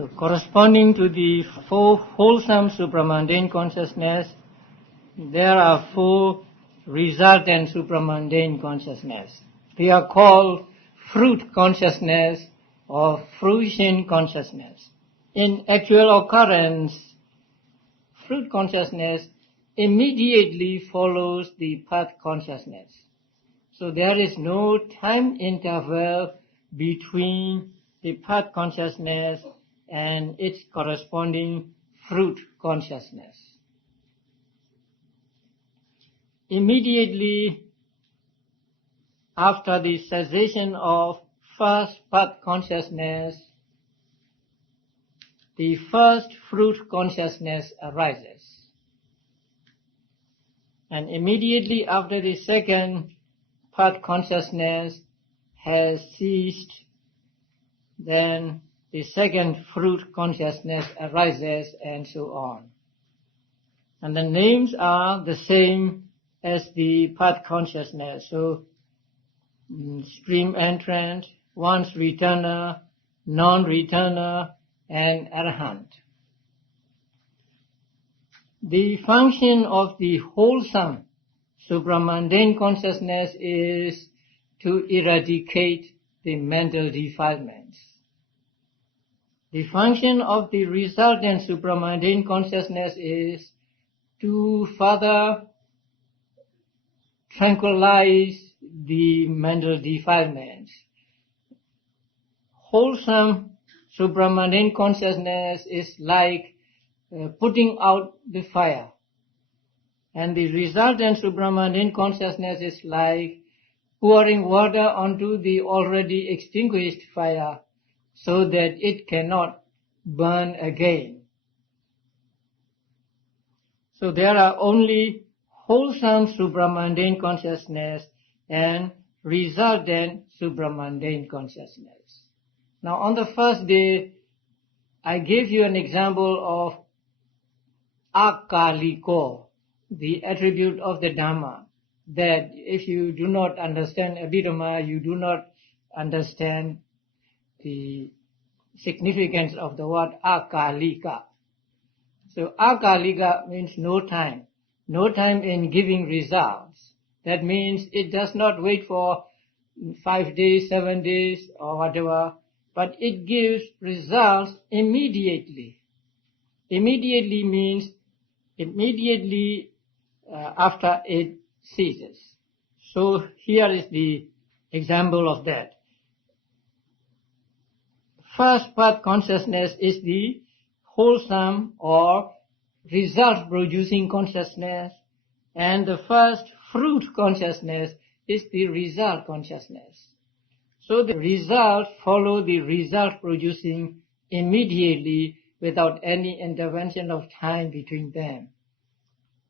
So corresponding to the four wholesome supramundane consciousness, there are four resultant supramundane consciousness. They are called fruit consciousness or fruition consciousness. In actual occurrence, fruit consciousness immediately follows the path consciousness. So there is no time interval between the path consciousness and its corresponding fruit consciousness. Immediately after the cessation of first path consciousness, the first fruit consciousness arises. And immediately after the second path consciousness has ceased, then the second fruit consciousness arises, and so on. And the names are the same as the path consciousness. So, stream entrant, once returner, non-returner, and arahant. The function of the wholesome supramundane consciousness is to eradicate the mental defilements. The function of the resultant supramundane consciousness is to further tranquilize the mental defilements. Wholesome supramundane consciousness is like putting out the fire, and the resultant supramundane consciousness is like pouring water onto the already extinguished fire so that it cannot burn again. So there are only wholesome supramundane consciousness and resultant supramundane consciousness. Now on the first day, I gave you an example of akaliko, the attribute of the Dhamma, that if you do not understand Abhidhamma, you do not understand the significance of the word akalika. So akalika means no time in giving results. That means it does not wait for 5 days, 7 days or whatever, but it gives results immediately. Immediately means immediately after it ceases. So here is the example of that. First path consciousness is the wholesome or result-producing consciousness, and the first fruit consciousness is the result consciousness. So the result follow the result producing immediately without any intervention of time between them.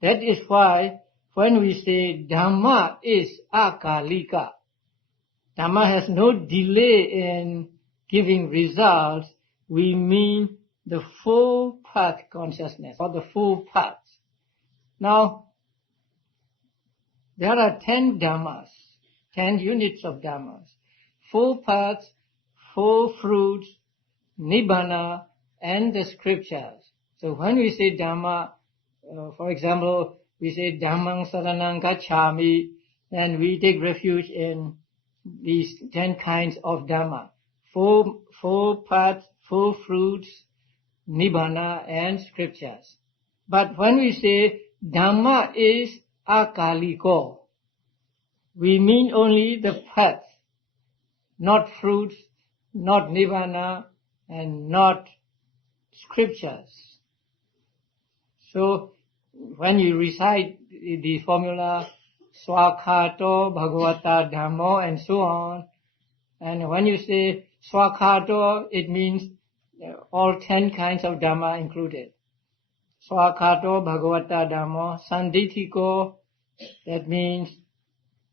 That is why when we say Dhamma is akalika, Dhamma has no delay in giving results, we mean the full path consciousness or the full path. Now, there are 10 Dhammas, 10 units of Dhammas, 4 paths, 4 fruits, Nibbana, and the scriptures. So when we say Dhamma, for example, we say Dhammang Saranang Gacchami, then we take refuge in these 10 kinds of Dhamma. 4 paths, 4 fruits, Nibbana, and scriptures. But when we say Dhamma is akaliko, we mean only the path, not fruits, not Nibbana, and not scriptures. So when you recite the formula Swakhato, Bhagavata, Dhammo, and so on, and when you say Swakhato, it means all 10 kinds of Dhamma included. Swakhato, Bhagavata, Dhammo, Sandithiko, that means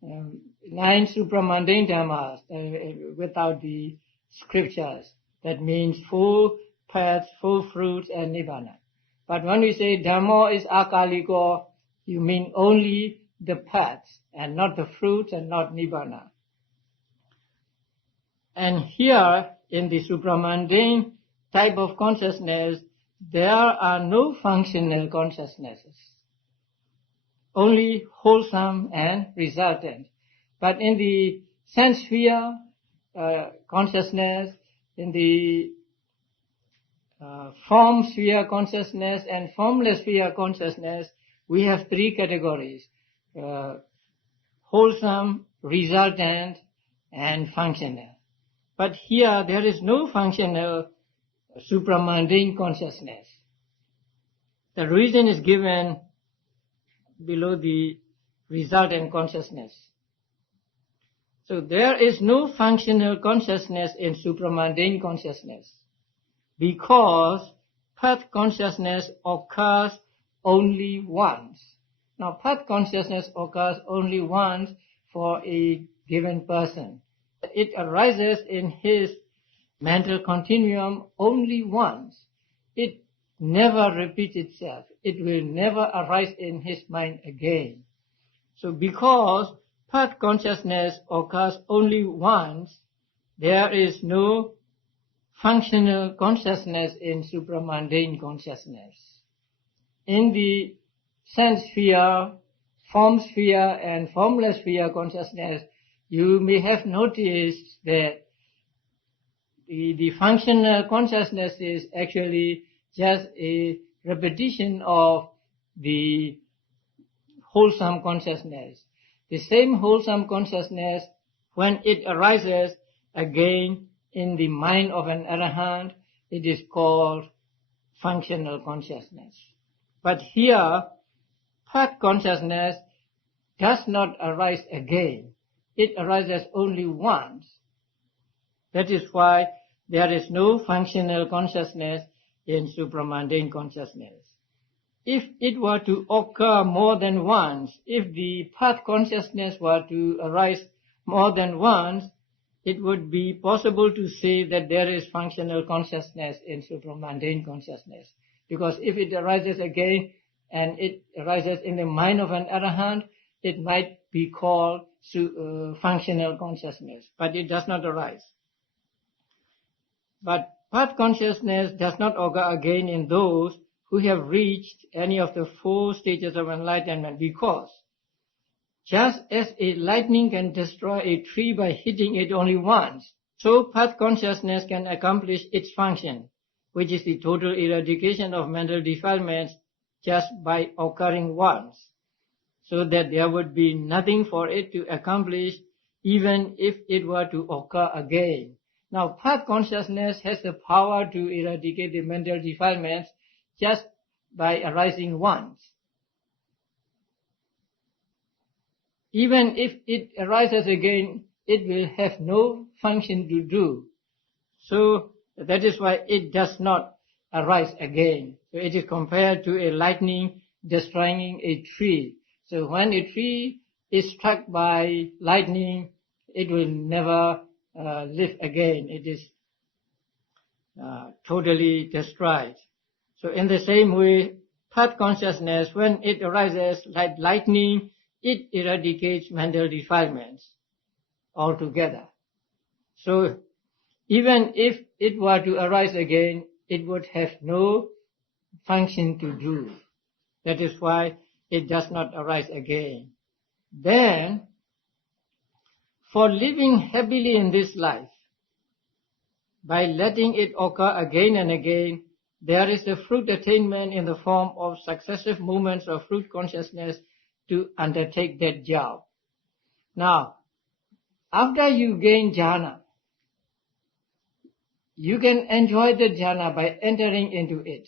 9 supramundane Dhammas without the scriptures. That means 4 paths, 4 fruits, and Nibbana. But when we say Dhammo is akaliko, you mean only the paths and not the fruits and not Nibbana. And here in the supramundane type of consciousness, there are no functional consciousnesses, only wholesome and resultant. But in the sense sphere consciousness, in the form sphere consciousness and formless sphere consciousness, we have three categories: wholesome, resultant, and functional. But here there is no functional supramundane consciousness. The reason is given below the resultant consciousness. So there is no functional consciousness in supramundane consciousness, because path consciousness occurs only once. Now, path consciousness occurs only once for a given person. It arises in his mental continuum only once. It never repeats itself. It will never arise in his mind again. So because path consciousness occurs only once, there is no functional consciousness in supramundane consciousness. In the sense sphere, form sphere and formless sphere consciousness, you may have noticed that the functional consciousness is actually just a repetition of the wholesome consciousness. The same wholesome consciousness, when it arises again in the mind of an arahant, it is called functional consciousness. But here, path consciousness does not arise again. It arises only once. That is why there is no functional consciousness in supramundane consciousness. If it were to occur more than once, if the path consciousness were to arise more than once, it would be possible to say that there is functional consciousness in supramundane consciousness. Because if it arises again and it arises in the mind of an arahant, it might be called functional consciousness, but it does not arise. But path consciousness does not occur again in those who have reached any of the four stages of enlightenment, because just as a lightning can destroy a tree by hitting it only once, so path consciousness can accomplish its function, which is the total eradication of mental defilements, just by occurring once, so that there would be nothing for it to accomplish even if it were to occur again. Now, path consciousness has the power to eradicate the mental defilements just by arising once. Even if it arises again, it will have no function to do. So that is why it does not arise again. So it is compared to a lightning destroying a tree. So when a tree is struck by lightning, it will never live again. It is totally destroyed. So in the same way, path consciousness, when it arises like lightning, it eradicates mental defilements altogether. So even if it were to arise again, it would have no function to do. That is why it does not arise again. Then, for living happily in this life, by letting it occur again and again, there is a fruit attainment in the form of successive movements of fruit consciousness to undertake that job. Now, after you gain jhana, you can enjoy the jhana by entering into it.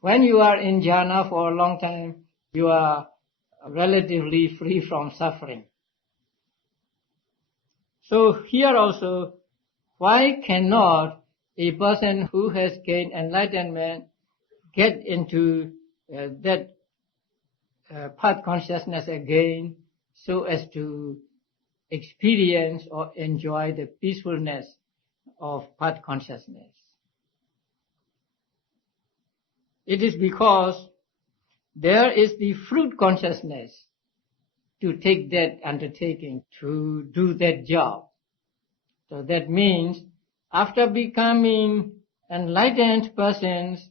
When you are in jhana for a long time, you are relatively free from suffering. So here also, why cannot a person who has gained enlightenment get into that path consciousness again, so as to experience or enjoy the peacefulness of path consciousness? It is because there is the fruit consciousness to take that undertaking, to do that job. So that means after becoming enlightened persons,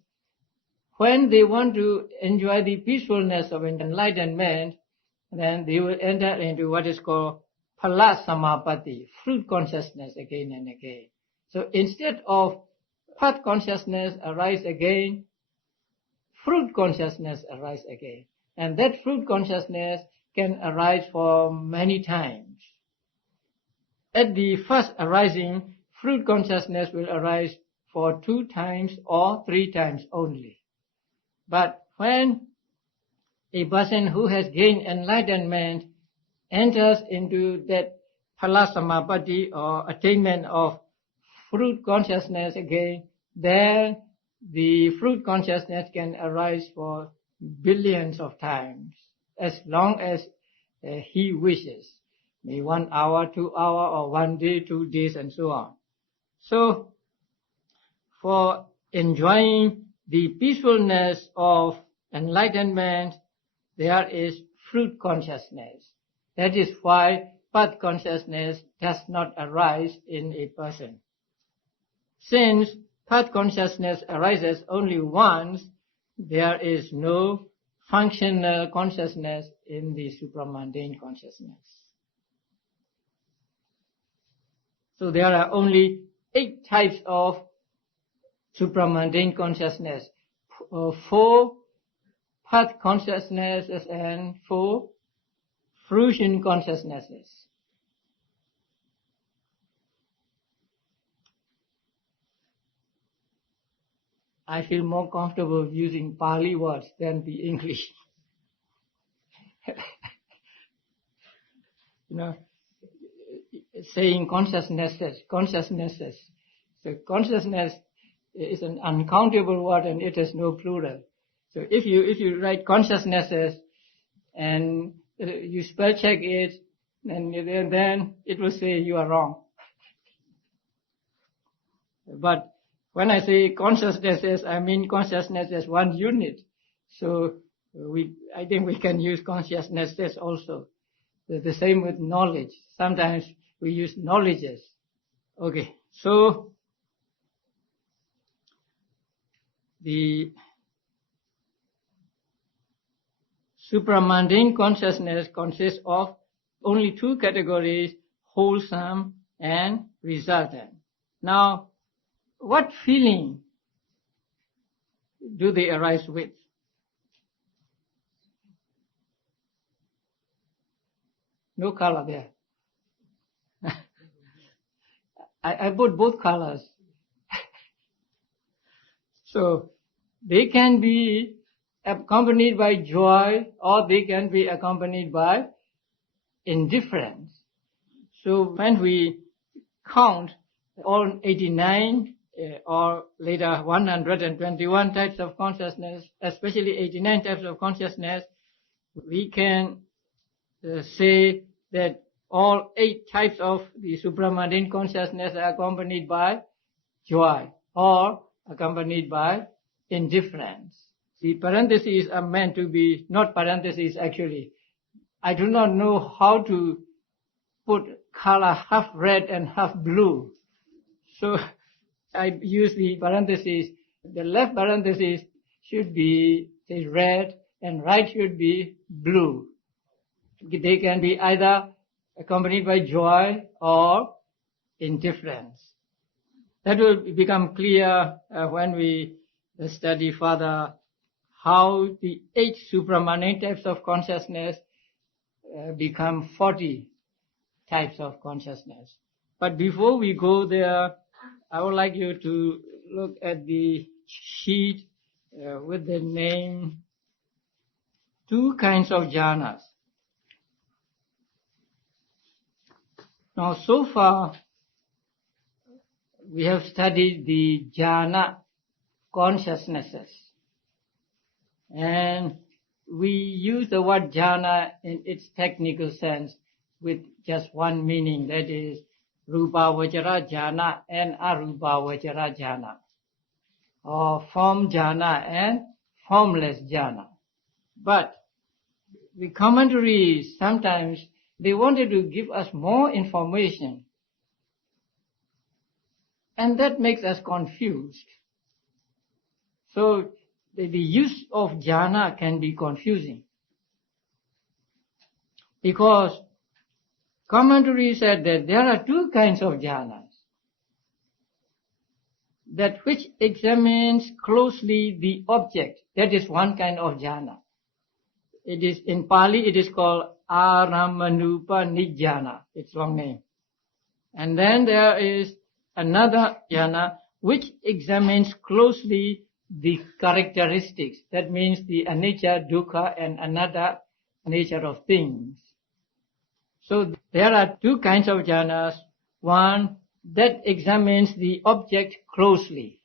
when they want to enjoy the peacefulness of enlightenment, then they will enter into what is called phala samapatti, fruit consciousness again and again. So instead of path consciousness arise again, fruit consciousness arise again. And that fruit consciousness can arise for many times. At the first arising, fruit consciousness will arise for 2 times or 3 times only. But when a person who has gained enlightenment enters into that phala samapatti or attainment of fruit consciousness again, then the fruit consciousness can arise for billions of times, as long as he wishes. Maybe 1 hour, 2 hours, or 1 day, 2 days, and so on. So, for enjoying the peacefulness of enlightenment, there is fruit consciousness. That is why path consciousness does not arise in a person. Since path consciousness arises only once, there is no functional consciousness in the supramundane consciousness. So there are only 8 types of supramundane consciousness, 4 path consciousnesses and 4 fruition consciousnesses. I feel more comfortable using Pali words than the English. Saying consciousnesses. So consciousness is an uncountable word and it has no plural. So if you write consciousnesses and you spell check it, then it will say you are wrong. But when I say consciousnesses, I mean consciousness as one unit. So I think we can use consciousnesses also. The same with knowledge. Sometimes we use knowledges. Okay, so the supramundane consciousness consists of only 2 categories, wholesome and resultant. Now, what feeling do they arise with? No color there. I put both colors. So they can be accompanied by joy or they can be accompanied by indifference. So when we count all 89 or later 121 types of consciousness, especially 89 types of consciousness, we can say that all 8 types of the supramundane consciousness are accompanied by joy or accompanied by indifference. The parentheses are meant to be not parentheses actually. I do not know how to put color half red and half blue. So I use the parentheses. The left parenthesis should be say red and right should be blue. They can be either accompanied by joy or indifference. That will become clear when we study further how the 8 supramundane types of consciousness become 40 types of consciousness. But before we go there, I would like you to look at the sheet with the name 2 kinds of jhanas. Now, so far, we have studied the jhana consciousnesses. And we use the word jhana in its technical sense with just one meaning, that is Rūpāvacara jhana and Arūpāvacara jhana, or form jhana and formless jhana. But the commentaries sometimes they wanted to give us more information. And that makes us confused. So the use of jhana can be confusing. Because commentary said that there are two kinds of jhanas. That which examines closely the object, that is one kind of jhana. It is in Pali, it is called Aramanupanijjhana. It's long name. And then there is another jhana which examines closely the characteristics. That means the anicca, dukkha, and anatta nature of things. So there are two kinds of jhanas. One that examines the object closely.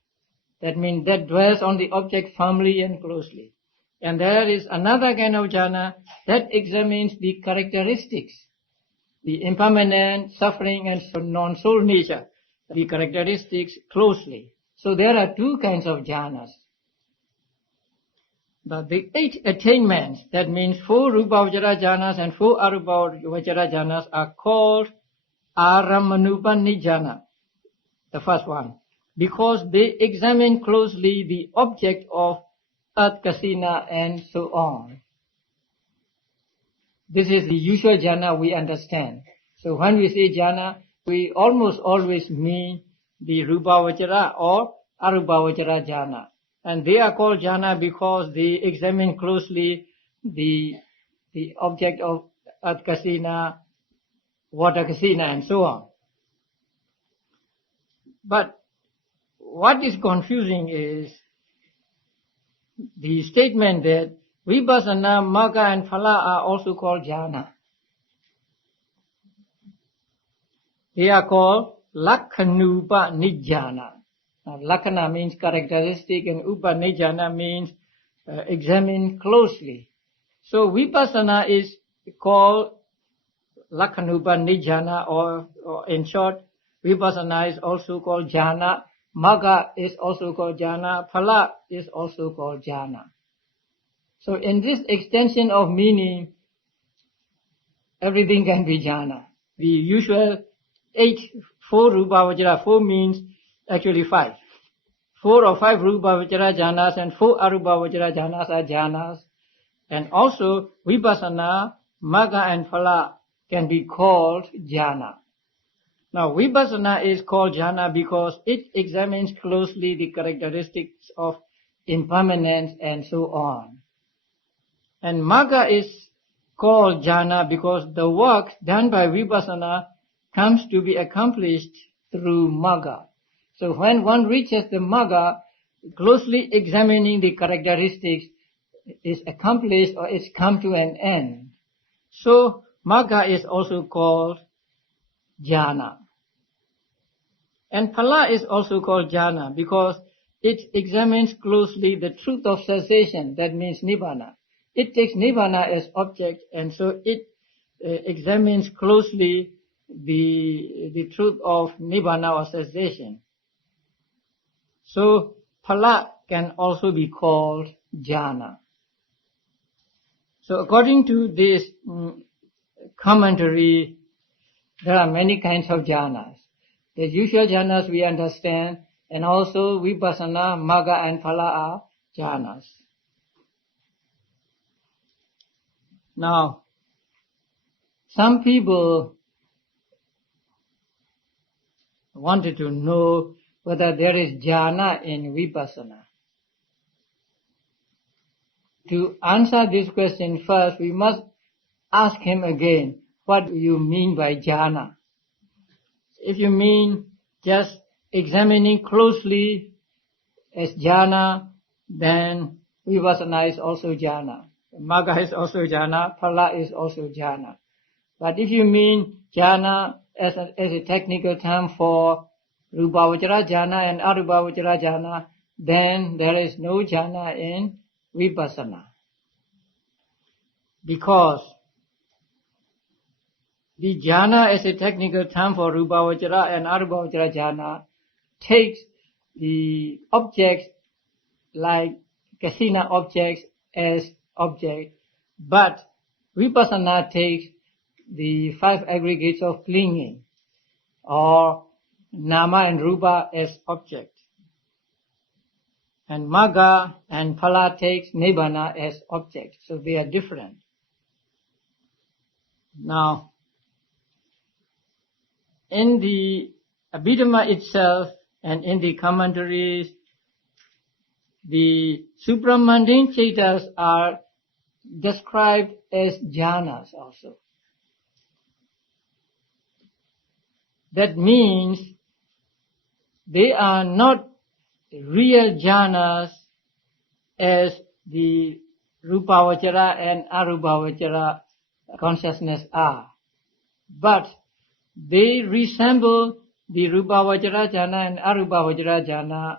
That means that dwells on the object firmly and closely. And there is another kind of jhana that examines the characteristics, the impermanent, suffering, and non-soul nature, the characteristics closely. So there are two kinds of jhanas. But the 8 attainments, that means 4 Rūpāvacara jhanas and 4 Arūpāvacara jhanas, are called Aramanupanijjhana, the first one, because they examine closely the object of Tatkasina and so on. This is the usual jhana we understand. So when we say jhana, we almost always mean the Rūpāvacara or Arūpāvacara jhana. And they are called jhana because they examine closely the object of Tatkasina, Vatakasina, and so on. But what is confusing is the statement that Vipassana, Magga, and Phala are also called jhana. They are called Lakhanupanijjhana. Now, Lakhana means characteristic and Upanijjhana means examine closely. So Vipassana is called Lakhanupanijjhana, or in short, Vipassana is also called jhana. Magga is also called jhana. Phala is also called jhana. So in this extension of meaning, everything can be jhana. The usual 4 Rūpāvacara, 4 means actually 5. 4 or 5 Rūpāvacara jhanas and 4 Arūpāvacara jhanas are jhanas. And also Vipassana, Magga, and Phala can be called jhana. Now Vipassana is called jhana because it examines closely the characteristics of impermanence and so on. And Magga is called jhana because the work done by Vipassana comes to be accomplished through Magga. So when one reaches the Magga, closely examining the characteristics is accomplished or is come to an end. So Magga is also called jhana. And Phala is also called jhana because it examines closely the truth of cessation, that means nibbana. It takes nibbana as object, and so it examines closely the truth of nibbana or cessation. So Phala can also be called jhana. So according to this commentary, there are many kinds of jhanas. The usual jhanas we understand, and also Vipassana, Magga, and Phala are jhanas. Now, some people wanted to know whether there is jhana in Vipassana. To answer this question first, we must ask him again, what do you mean by jhana? If you mean just examining closely as jhana, then Vipassana is also jhana. Magga is also jhana, Phala is also jhana. But if you mean jhana as a technical term for Rūpāvacara jhana and Arūpāvacara jhana, then there is no jhana in Vipassana. Because the jhana as a technical term for Rūpāvacara and Arūpāvacara jhana takes the objects like kasina objects as object, but Vipassana takes the 5 aggregates of clinging or nama and rupa as object. And magga and phala takes nibbana as object. So they are different. Now, in the Abhidhamma itself and in the commentaries, the supramundane cettas are described as jhanas also. That means they are not real jhanas as the Rūpāvacara and Arūpāvacara consciousness are, but they resemble the Rūpāvacara jhana and Arūpāvacara jhana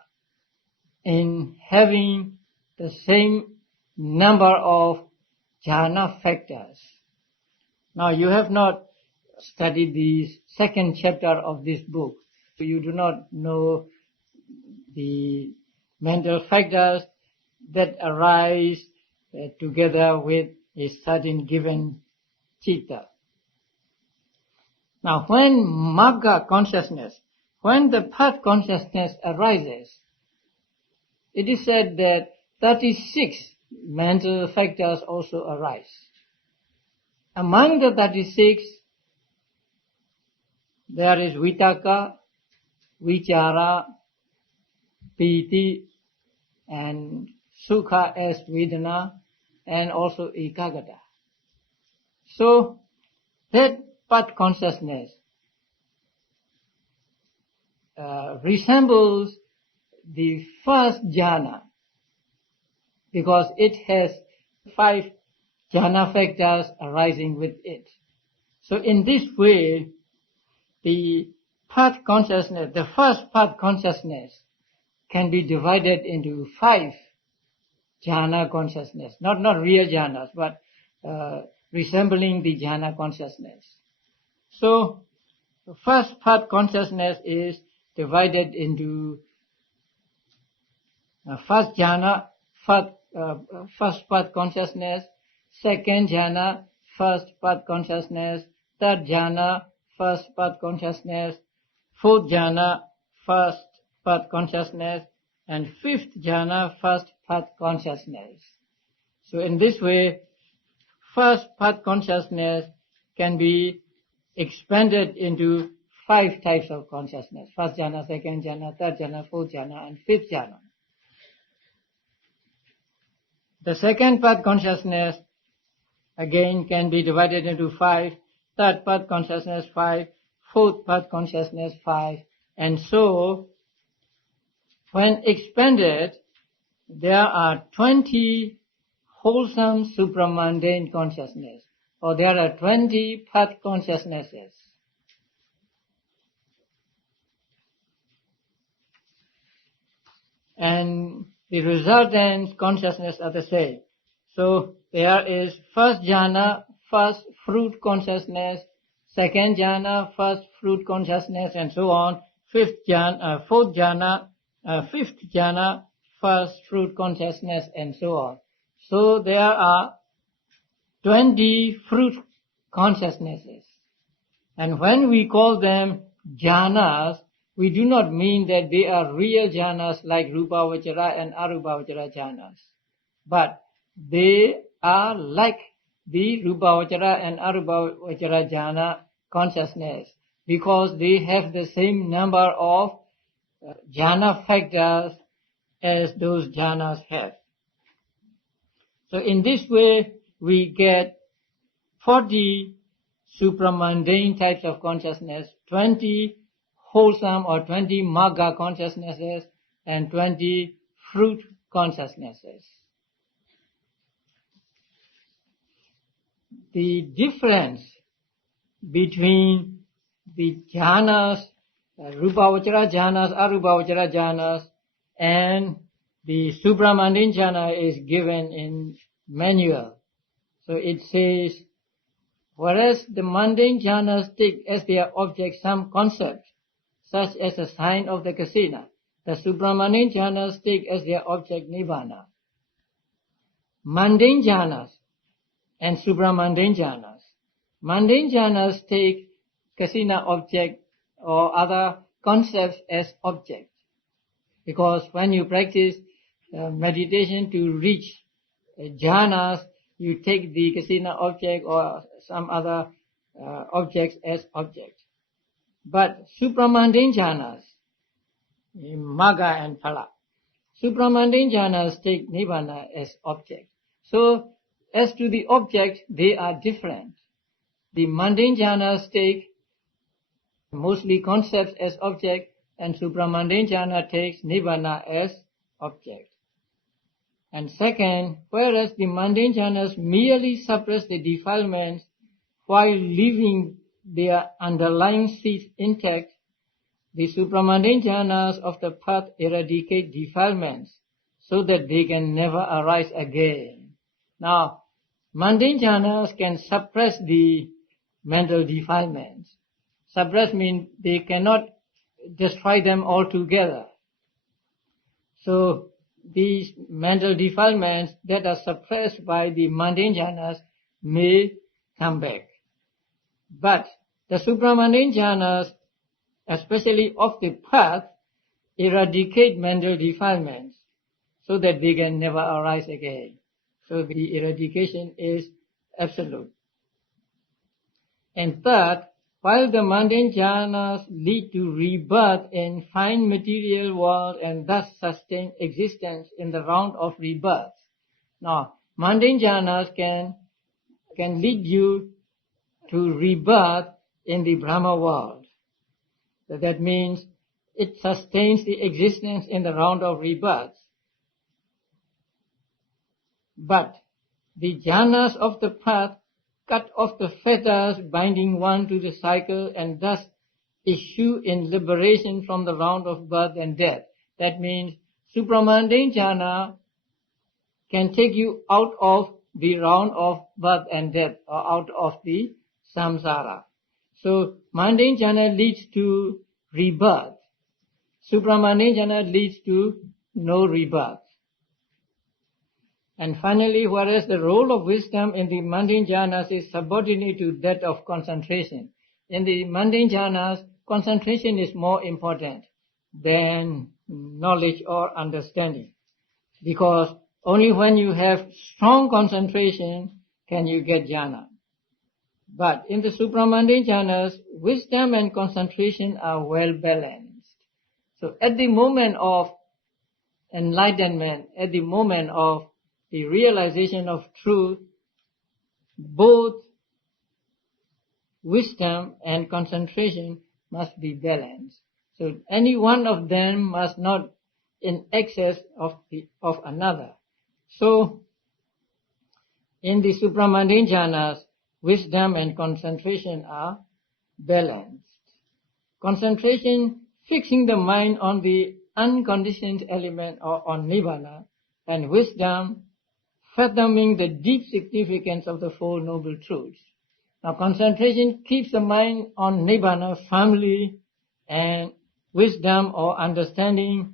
in having the same number of jhana factors. Now you have not studied the second chapter of this book, so you do not know the mental factors that arise together with a certain given citta. Now when magga consciousness, when the path consciousness arises, it is said that 36 mental factors also arise. Among the 36, there is vitaka, vichara, piti, and sukha as vedana, and also ekagata. So that path consciousness resembles the first jhana because it has 5 jhana factors arising with it. So in this way, the path consciousness, the first path consciousness, can be divided into 5 jhana consciousness, not real jhanas, but resembling the jhana consciousness. So the first path consciousness is divided into first jhana, first path consciousness, second jhana, first path consciousness, third jhana, first path consciousness, fourth jhana, first path consciousness, and fifth jhana, first path consciousness. So in this way, first path consciousness can be expanded into 5 types of consciousness. First jhana, second jhana, third jhana, fourth jhana, and fifth jhana. The second path consciousness again can be divided into 5, third path consciousness 5, fourth path consciousness 5, and so when expanded, there are 20 wholesome supramundane consciousness, or there are 20 path consciousnesses. And the resultant consciousness are the same. So there is first jhana, first fruit consciousness, second jhana, first fruit consciousness, and so on. Fourth jhana, fifth jhana, first fruit consciousness, and so on. So there are 20 fruit consciousnesses. And when we call them jhanas, we do not mean that they are real jhanas like Rūpāvacara and Arūpāvacara jhanas. But they are like the Rūpāvacara and Arūpāvacara jhana consciousness because they have the same number of jhana factors as those jhanas have. So in this way, we get 40 supramundane types of consciousness, 20 wholesome or 20 magga consciousnesses, and 20 fruit consciousnesses. The difference between the jhanas, Rūpāvacara jhanas, Arūpāvacara jhanas, and the supramundane jhana is given in manual. So it says, whereas the mundane jhanas take as their object some concept, such as a sign of the kasina, the supramundane jhanas take as their object nibbana. Mundane jhanas and supramundane jhanas. Mundane jhanas take kasina object or other concepts as object. Because when you practice meditation to reach jhanas, you take the kasina object or some other objects as object. But supramundane jhanas, magga and phala, supramundane jhanas take nibbana as object. So, as to the object, they are different. The mundane jhanas take mostly concepts as object, and supramundane jhana takes nibbana as object. And second, whereas the mundane jhanas merely suppress the defilements while leaving their underlying seeds intact, the supramundane jhanas of the path eradicate defilements so that they can never arise again. Now, mundane jhanas can suppress the mental defilements. Suppress means they cannot destroy them altogether. So, these mental defilements that are suppressed by the mundane jhanas may come back. But the supramundane jhanas, especially of the path, eradicate mental defilements so that they can never arise again. So the eradication is absolute. And third, while the mundane jhanas lead to rebirth in fine material world and thus sustain existence in the round of rebirths. Now, mundane jhanas can lead you to rebirth in the Brahma world. So that means it sustains the existence in the round of rebirths. But the jhanas of the path cut off the fetters binding one to the cycle and thus issue in liberation from the round of birth and death. That means supramundane jhana can take you out of the round of birth and death or out of the samsara. So mundane jhana leads to rebirth. Supramundane jhana leads to no rebirth. And finally, whereas the role of wisdom in the mundane jhanas is subordinate to that of concentration. In the mundane jhanas, concentration is more important than knowledge or understanding. Because only when you have strong concentration can you get jhana. But in the supramundane jhanas, wisdom and concentration are well balanced. So at the moment of enlightenment, at the moment of the realization of truth, both wisdom and concentration must be balanced. So any one of them must not in excess of another. So in the supramundane jhanas, wisdom and concentration are balanced. Concentration fixing the mind on the unconditioned element or on nibbana, and wisdom fathoming the deep significance of the Four Noble Truths. Now concentration keeps the mind on nibbana firmly, and wisdom or understanding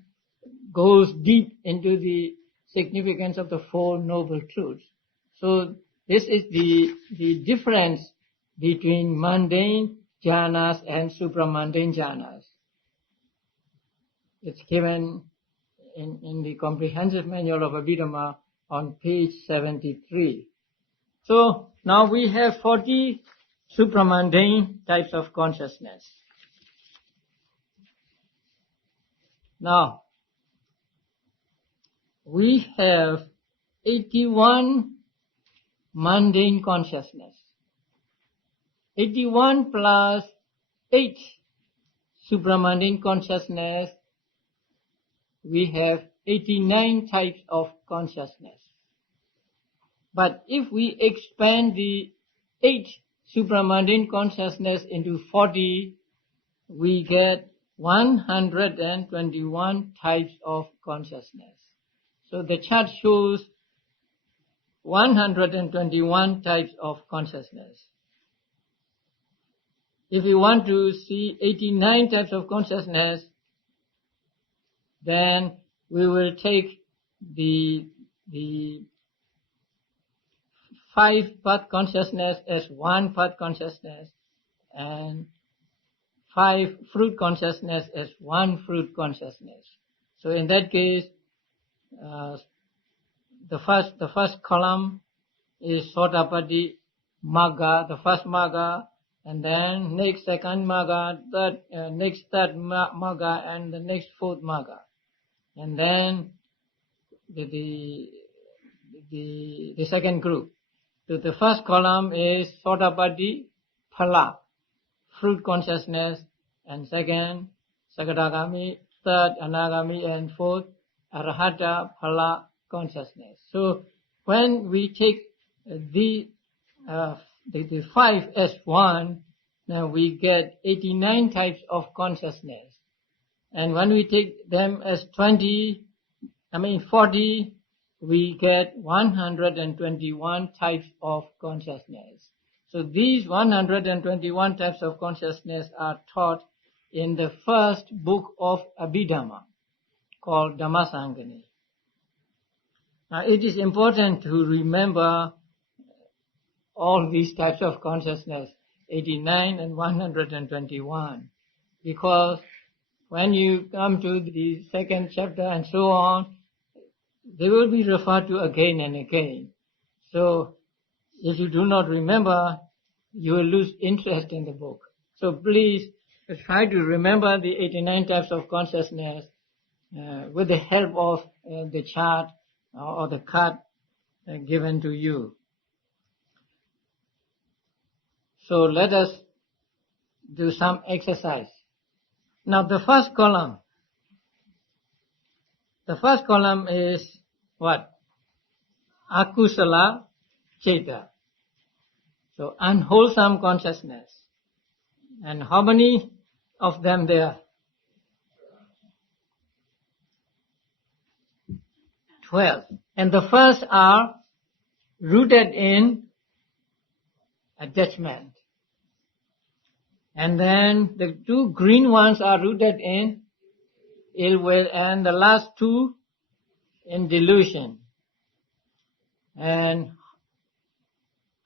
goes deep into the significance of the Four Noble Truths. So this is the difference between mundane jhanas and supramundane jhanas. It's given in the comprehensive manual of Abhidhamma on page 73. So now we have 40 supramundane types of consciousness. Now we have 81 mundane consciousness. 81 plus 8 supramundane consciousness, we have 89 types of consciousness. But if we expand the 8 supramundane consciousness into 40, we get 121 types of consciousness. So the chart shows 121 types of consciousness. If you want to see 89 types of consciousness, then we will take the 5 path consciousness as 1 path consciousness, and 5 fruit consciousness as 1 fruit consciousness. So in that case, the first column is Sotapatti Magga, the first Magga, and then next second Magga, next third Magga, and the next fourth Magga. And then the second group. So the first column is Sotapatti Phala, fruit consciousness, and second Sakadagami, third Anagami, and fourth Arahata Phala consciousness. So when we take the 5 as 1, now we get 89 types of consciousness. And when we take them as 40, we get 121 types of consciousness. So these 121 types of consciousness are taught in the first book of Abhidhamma, called Dhammasangani. Now it is important to remember all these types of consciousness, 89 and 121, because when you come to the second chapter and so on, they will be referred to again and again. So if you do not remember, you will lose interest in the book. So please try to remember the 89 types of consciousness with the help of the chart or the card given to you. So let us do some exercise. Now the first column is what? Akusala Citta. So unwholesome consciousness. And how many of them there are? 12. And the first are rooted in attachment. And then the 2 green ones are rooted in ill will, and the last 2 in delusion. And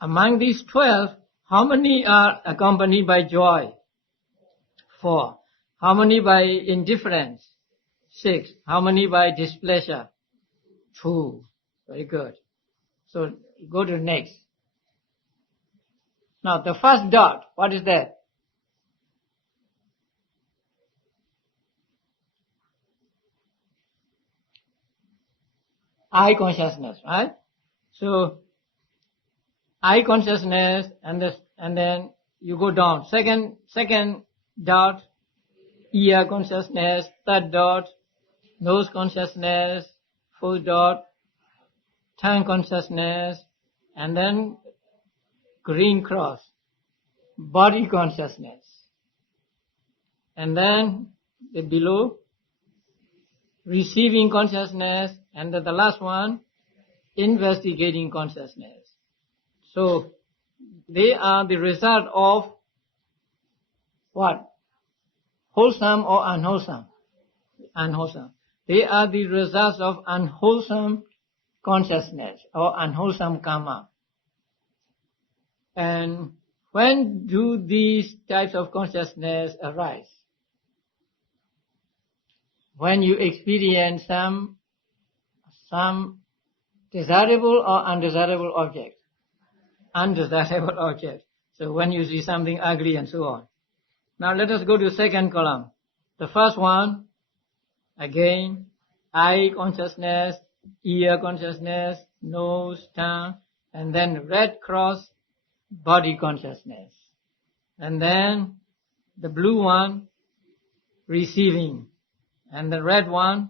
among these 12, how many are accompanied by joy? 4. How many by indifference? 6. How many by displeasure? 2. Very good. So go to the next. Now the first dot, what is that? I consciousness, right? So I consciousness, and then you go down. Second dot, ear consciousness. Third dot, nose consciousness. Fourth dot, tongue consciousness. And then green cross, body consciousness. And then below, receiving consciousness. And then the last one, investigating consciousness. So they are the result of what? Wholesome or unwholesome? Unwholesome. They are the results of unwholesome consciousness or unwholesome karma. And when do these types of consciousness arise? When you experience some desirable or undesirable object. Undesirable object. So when you see something ugly and so on. Now let us go to second column. The first one, again, eye consciousness, ear consciousness, nose, tongue, and then red cross, body consciousness. And then the blue one, receiving. And the red one,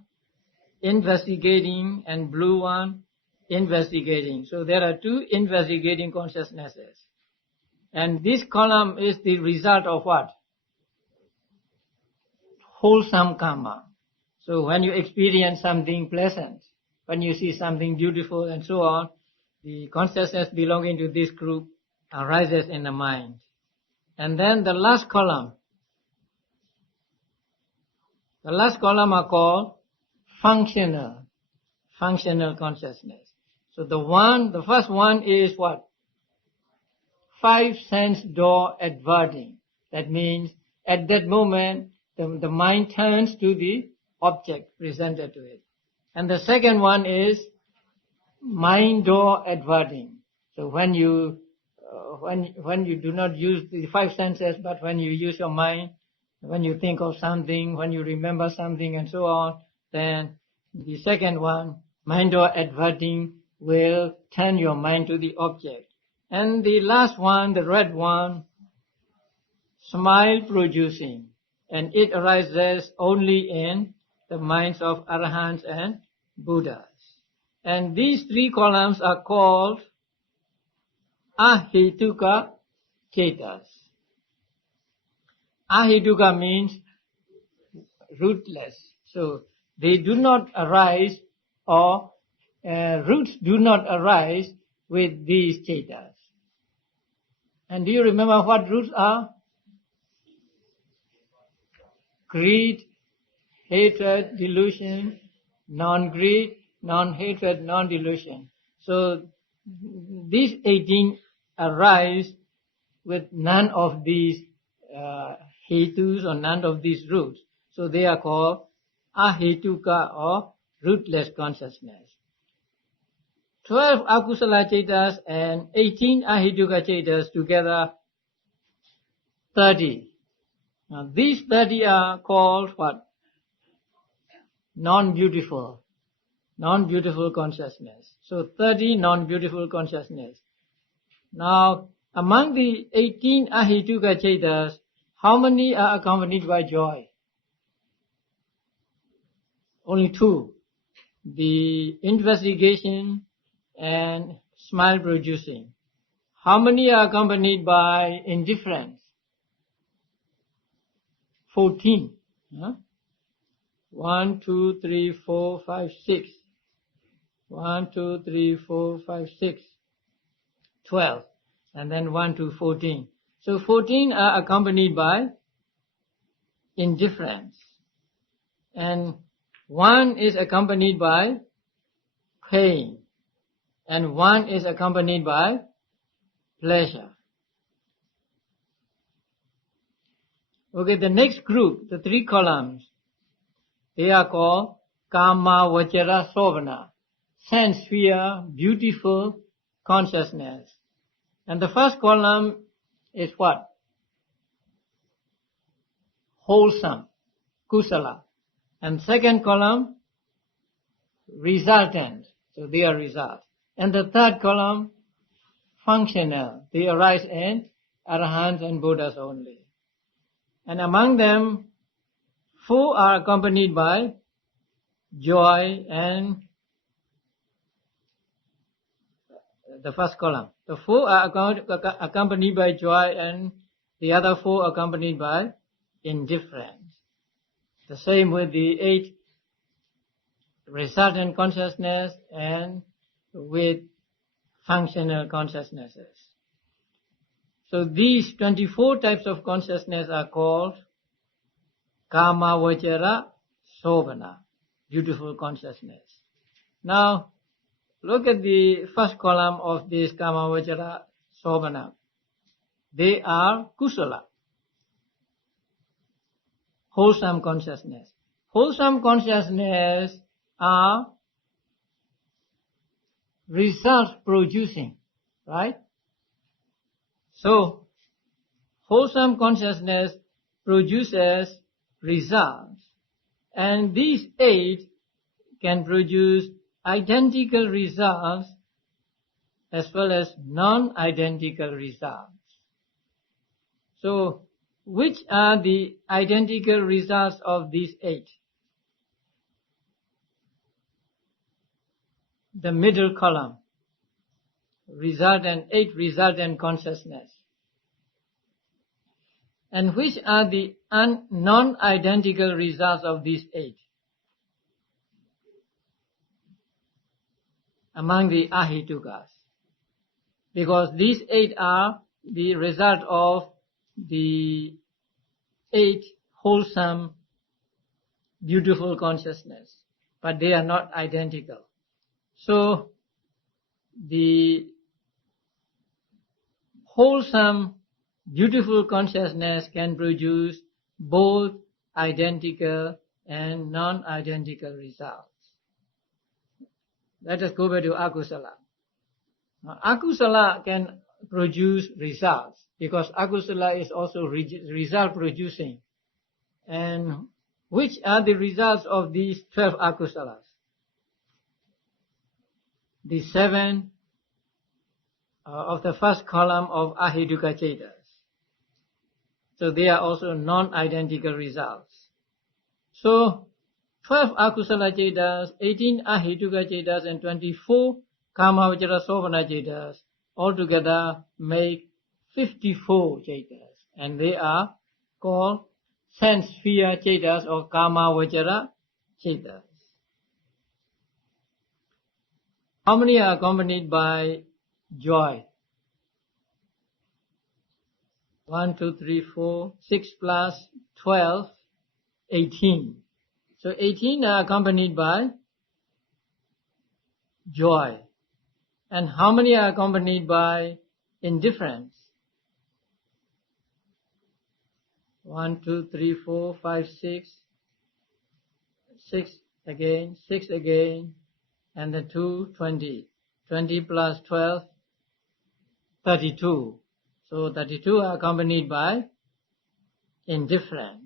investigating, and blue one, investigating. So there are 2 investigating consciousnesses. And this column is the result of what? Wholesome karma. So when you experience something pleasant, when you see something beautiful and so on, the consciousness belonging to this group arises in the mind. And then the last column are called functional consciousness. So the first one is what? 5 sense door adverting. That means at that moment the mind turns to the object presented to it. And the second one is mind door adverting. So when you do not use the five senses, but when you use your mind, when you think of something, when you remember something and so on, then the second one, mind door adverting, will turn your mind to the object. And the last one, the red one, smile producing. And it arises only in the minds of Arahants and Buddhas. And these three columns are called Ahituka Cetas. Ahituka means rootless. So they do not arise, or roots do not arise with these cetas. And do you remember what roots are? Greed, hatred, delusion, non-greed, non-hatred, non-delusion. So these 18 arise with none of these hetus or none of these roots. So they are called ahetuka or rootless consciousness. 12 akusala cetas and 18 ahetuka cetas together 30. Now these 30 are called what? Non-beautiful consciousness. So 30 non-beautiful consciousness. Now among the 18 ahetuka cetas, how many are accompanied by joy? Only 2. The investigation and smile producing. How many are accompanied by indifference? 14. 1, 2, 3, 4, 5, 6. 1, 2, 3, 4, 5, 6. 12. And then 1 to 14. So 14 are accompanied by indifference. And 1 is accompanied by pain. And 1 is accompanied by pleasure. Okay, the next group, the 3 columns, they are called Kama Vachara Sovana, sense sphere, beautiful consciousness. And the first column is what? Wholesome, kusala. And second column, resultant. So they are results. And the third column, functional. They arise in Arahants and Buddhas only. And among them, 4 are accompanied by joy and the first column. The 4 are accompanied by joy and the other 4 accompanied by indifference. The same with the 8 resultant consciousness and with functional consciousnesses. So these 24 types of consciousness are called Kama Vachara Sovana, beautiful consciousness. Now, look at the first column of this Kama Vachara Sovana. They are kusala, wholesome consciousness. Wholesome consciousness are result producing, right? So, wholesome consciousness produces results, and these 8 can produce identical results as well as non-identical results. So, which are the identical results of these 8? The middle column, resultant, 8 resultant consciousness. And which are the non-identical results of these 8? Among the ahitukas. Because these 8 are the result of the 8 wholesome, beautiful consciousness. But they are not identical. So, the wholesome, beautiful consciousness can produce both identical and non-identical results. Let us go back to akusala. Now, akusala can produce results because akusala is also result producing. And which are the results of these 12 akusalas? The 7 of the first column of ahetuka cetas. So they are also non-identical results. So 12 akusala cetas, 18 ahetuka cetas, and 24 kamavachara sovana cetas altogether make 54 cetas, and they are called sense sphere cetas or kamavachara cetas. How many are accompanied by joy? 1, 2, 3, 4, 6 plus 12, 18. So 18 are accompanied by joy. And how many are accompanied by indifference? 1, 2, 3, 4, 5, 6. 6 again, 6 again, and the 2, 20. 20 plus 12, 32. So 32 are accompanied by indifference.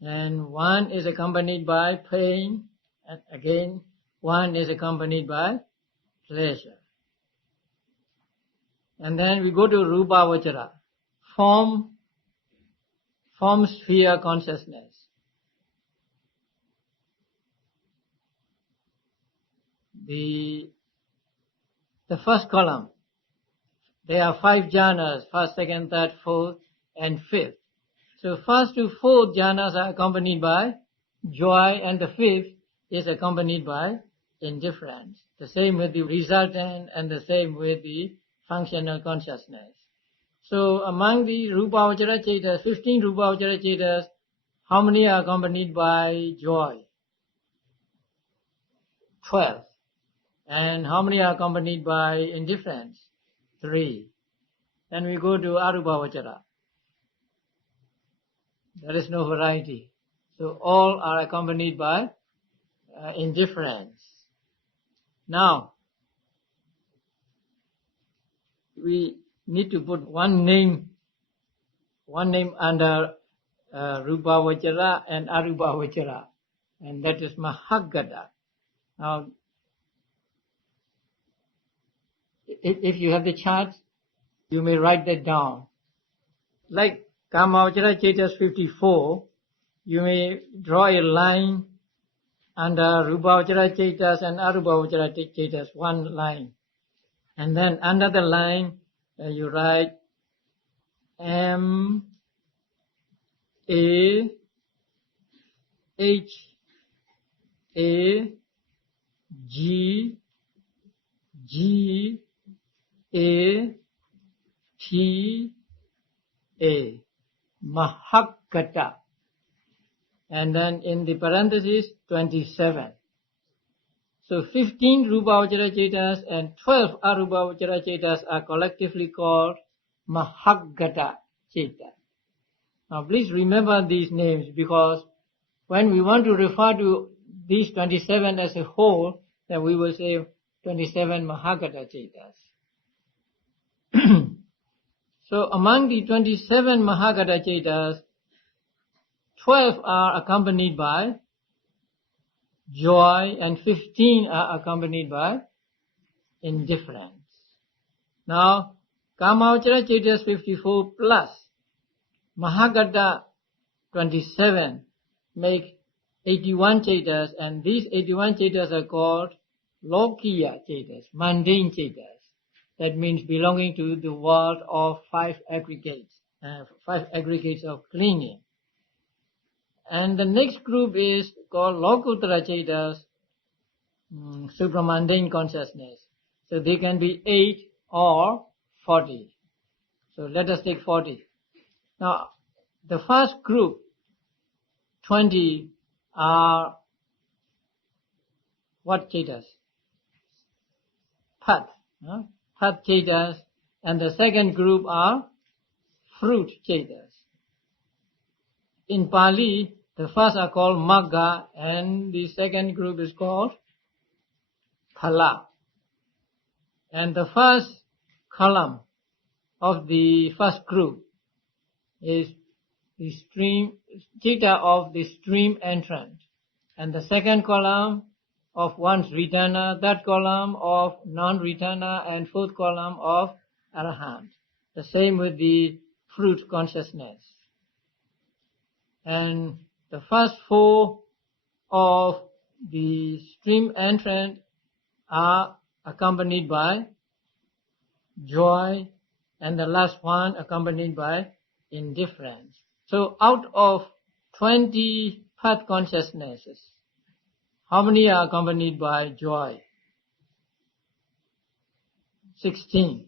And 1 is accompanied by pain, and again 1 is accompanied by pleasure. And then we go to Arūpāvacara, form sphere consciousness. The first column, there are 5 jhanas, first, second, third, fourth, and fifth. So first to fourth jhanas are accompanied by joy, and the fifth is accompanied by indifference. The same with the resultant and the same with the functional consciousness. So among the Arūpāvacara cetas, 15 Arūpāvacara cetas, how many are accompanied by joy? 12. And how many are accompanied by indifference? 3. Then we go to Arūpāvacara. There is no variety. So all are accompanied by indifference. Now, we need to put one name under Arūpāvacara and Arūpāvacara, and that is Mahāgata. Now, if you have the chart, you may write that down. Like Kamavachara Cetas 54, you may draw a line under Arūpāvacara Cetas and Arūpāvacara Cetas, one line. And then under the line, you write M A H A G G A T A, Mahāgata. And then in the parenthesis, 27. So 15 Arūpāvacara cetas and 12 Arūpāvacara cetas are collectively called Mahāgata cetas. Now please remember these names, because when we want to refer to these 27 as a whole, then we will say 27 Mahāgata cetas. So among the 27 Mahāgata cetas, 12 are accompanied by joy and 15 are accompanied by indifference. Now, Kamavachara cetas 54 plus Mahāgata 27 make 81 cetas, and these 81 cetas are called Lokiya cetas, mundane cetas. That means belonging to the world of 5 aggregates of clinging. And the next group is called Lokuttara cetas, supramundane consciousness. So they can be 8 or 40. So let us take 40. Now, the first group, 20, are what cetas? Pat. Pat cetas. And the second group are fruit cetas. in Pali, the first are called Magga and the second group is called Phala. And the first column of the first group is the stream, Citta of the stream entrant. And the second column of one's Ritana, third column of non-Ritana, and fourth column of Arahant. The same with the fruit consciousness. And the first four of the stream entrant are accompanied by joy, and the last one accompanied by indifference. So out of 20 path consciousnesses, how many are accompanied by joy? 16.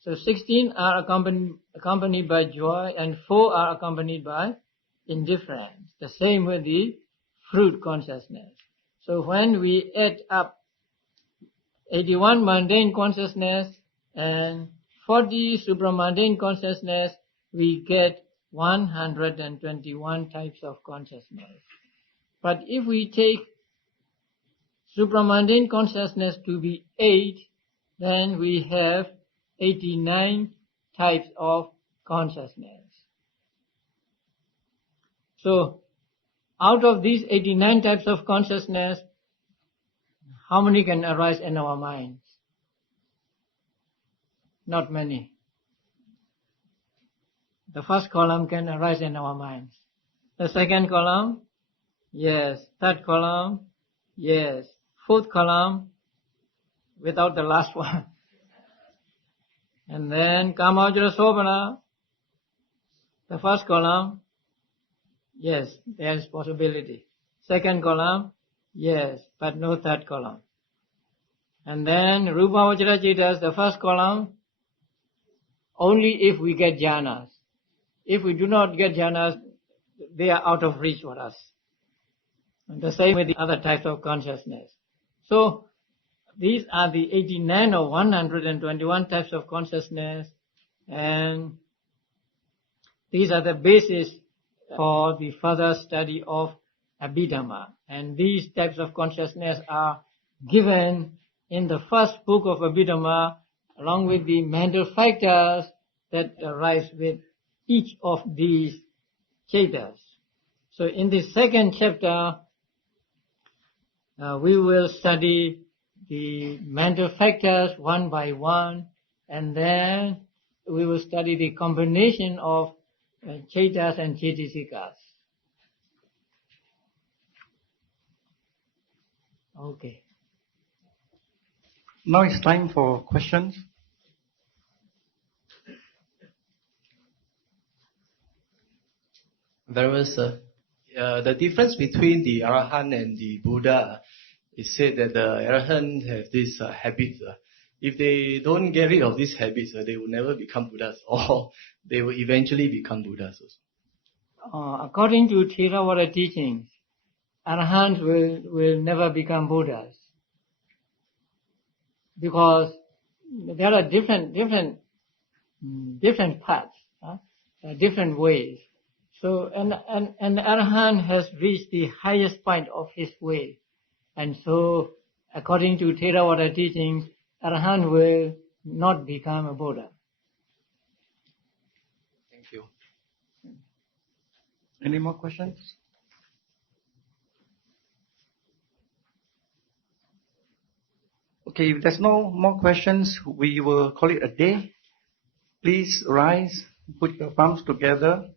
So 16 are accompanied by joy and 4 are accompanied by indifference. The same with the fruit consciousness. So when we add up 81 mundane consciousness and 40 supramundane consciousness, we get 121 types of consciousness. But if we take supramundane consciousness to be 8, then we have 89 types of consciousness. So, out of these 89 types of consciousness, how many can arise in our minds? Not many. The first column can arise in our minds. The second column, yes. Third column, yes. Fourth column, without the last one. And then Kamajra Sobhana, the first column, yes, there is possibility. Second column, yes, but no third column. And then Arūpāvacara Citta, the first column, only if we get jhanas. If we do not get jhanas, they are out of reach for us. And the same with the other types of consciousness. So, these are the 89 or 121 types of consciousness, and these are the basis for the further study of Abhidhamma. And these types of consciousness are given in the first book of Abhidhamma, along with the mental factors that arise with each of these chaitas. So in the second chapter, we will study the mental factors one by one, and then we will study the combination of chaitas and chaitasikas. Okay. Now it's time for questions. Very well, sir. The difference between the Arahant and the Buddha is said that the Arahant have this habit. If they don't get rid of these habits, they will never become Buddhas, or they will eventually become Buddhas also. According to Theravada teachings, Arahants will never become Buddhas, because there are different paths, different ways. So, and Arahant has reached the highest point of his way. And so, according to Theravada teachings, Arahant will not become a Buddha. Thank you. Any more questions? Okay, if there's no more questions, we will call it a day. Please rise, put your palms together.